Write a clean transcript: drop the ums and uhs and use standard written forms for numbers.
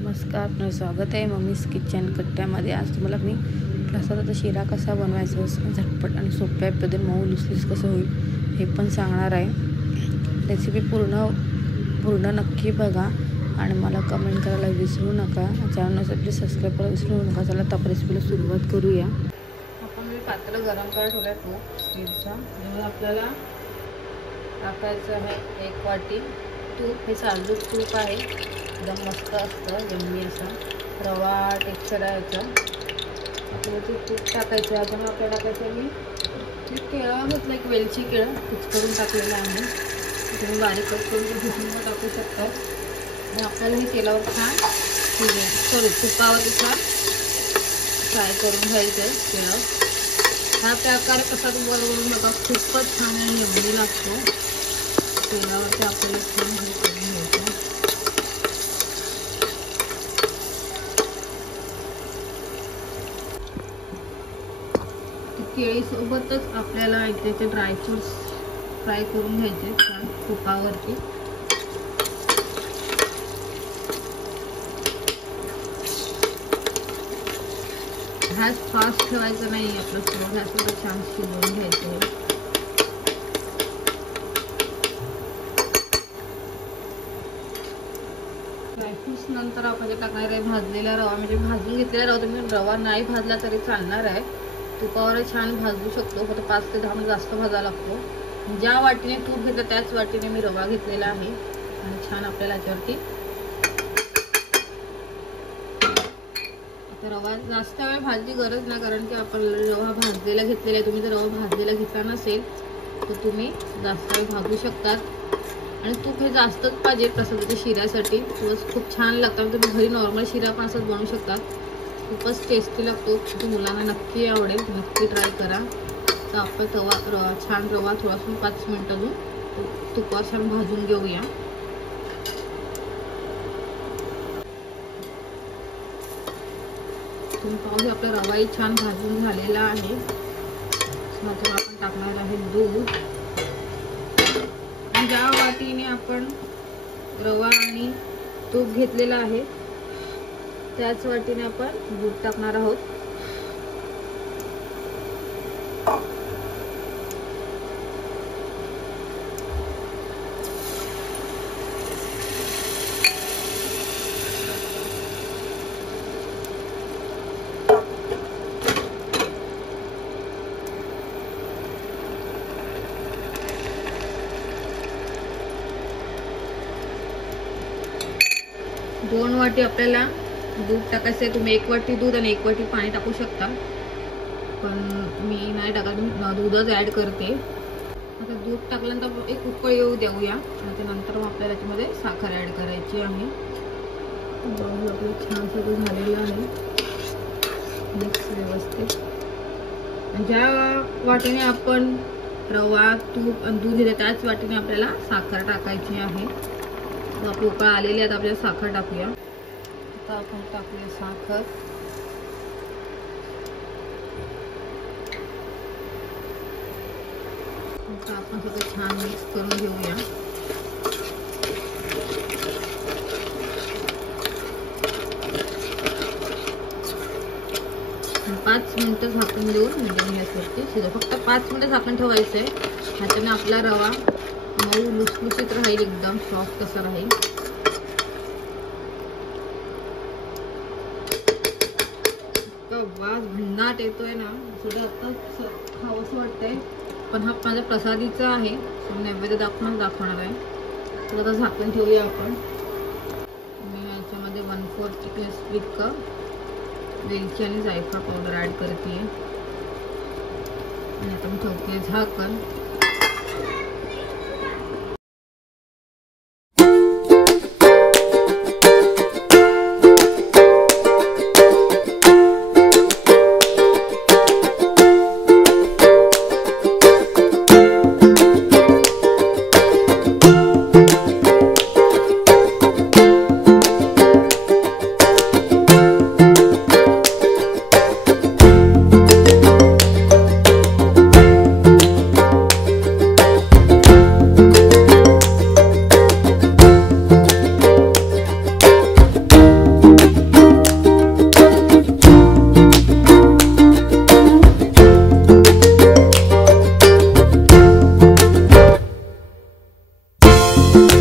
नमस्कार, स्वागत आहे मम्मीज किचन कट्ट्यामध्ये। आज तुम्हाला मी प्रसादाचा शिरा कसा बनवायचा, झटपट आणि सोप्या पद्धतीने मऊ लुसलुस कसं होईल हे पण सांगणार आहे। रेसिपी पूर्ण नक्की बघा आणि मला कमेंट करायला विसरू नका। चॅनलला प्लीज सबस्क्राईब करायला विसरू नका। चला तर रेसिपीला सुरुवात करूया। आपण मी पात्र गरम करायला ठेवला तूप स्टीलचा, त्यामध्ये आपल्याला टाकायचं आहे 1 वाटी तूप। हे साजूक तूप आहे, एकदम मस्त असतं, यम्मी असं रवा टेक्स्चर आहे याचं। आपल्याला ते तूप टाकायचं आहे। अजून आपल्याला टाकायचं मी केळं घेतलं, एक वेलची केळं करून टाकलेलं आहे। तुम्ही बारीक कट करून घेऊन टाकू शकता। आणि आपल्याला हे तेलावर छान तुपावर छान फ्राय करून घ्यायचं आहे केळं। हा प्रकार कसा तुम्हाला बोलून बघा, खूपच छान आणि यम्मी लागतो। तेलावरती आपल्याला छान हे करून घ्यायचं। केळीसोबतच आपल्याला त्याचे ड्रायफ्रूट्स फ्राय करून घ्यायचे छान तुपावरती। गॅस फास्ट ठेवायचा नाही, आपलं स्लो गॅसवर छान शिजवून घ्यायचं। ड्रायफ्रूट्स नंतर आपण टाकणार आहे भाजलेला रवा, म्हणजे भाजून घेतलेला रवा। तुम्ही रवा नाही भाजला तरी चालणार आहे, तुपावर छान भाजू शकतो। फक्त 5 ते 10 मिनिट जास्त भाजायला लागतो। ज्या वाटीने तूप घेतलं त्याच वाटीने मी रवा घेतलेला आहे आणि छान आपल्याला याच्यावरती रवा जास्त वेळ भाजण्याची गरज नाही, कारण की आपण रवा भाजलेला घेतलेला आहे। तुम्ही जर रवा भाजलेला घेतला नसेल तर तुम्ही जास्त वेळ भाजू शकतात। आणि तूप हे जास्तच पाहिजे प्रसादाच्या शिऱ्यासाठी, खूप छान लागतं। तुम्ही घरी नॉर्मल शिरा पण असंच बनवू शकतात, खूपच टेस्टी लागतो। मुलांना नक्की आवडेल, नक्की ट्राय करा। तर आपण छान रवा थोडासा 5 मिनिट अजून तुपावर छान भाजून घेऊया। तुम्ही पाहू आपला रवाही छान भाजून झालेला आहे। नंतर आपण टाकणार आहे दूध। ज्या वाटीने आपण रवा आणि तूप घेतलेला आहे त्याच वाटीने आपण दूध टाकणार आहोत। दोन वाटी आपल्याला दूध टाकायचं आहे। तुम्ही 1 वाटी दूध आणि 1 वाटी पाणी टाकू शकता, पण मी नाही टाकत, मी दूधच ऍड करते। आता दूध टाकल्यानंतर एक उकळ येऊ देऊया आणि त्यानंतर मग आपल्याला त्याच्यामध्ये साखर ऍड करायची आहे। आपलं छान सगळं झालेलं आहे, मिक्स व्यवस्थित। ज्या वाटीने आपण रवा तूप आणि दूध घेतलं त्याच वाटीने आपल्याला साखर टाकायची आहे। आपली उकळ आलेली आहे, आपल्याला साखर टाकूया। आता आपण टाकूया साखर। आता आपण सगळं छान मिक्स करून घेऊया। 5 मिनिटं झाकण देऊन मिडियम गॅसवरती शिजव। फक्त 5 मिनिटं झाकण ठेवायचं आहे, ह्याच्याने आपला रवा मऊ लुसलुसीत राहील, एकदम सॉफ्ट कसं राहील। वास भन्नाट येतोय ना, सुद्धा आता खावंसं वाटतंय। पण हा माझा प्रसादीचा आहे, नैवेद्य दाखवणार आहे। तर आता झाकण ठेवूया आपण। मी याच्यामध्ये 1/4 टीस्पून इतकं वेलची आणि जायफळ पावडर ऍड करते आणि आता मी ठेवते झाकण। आहे.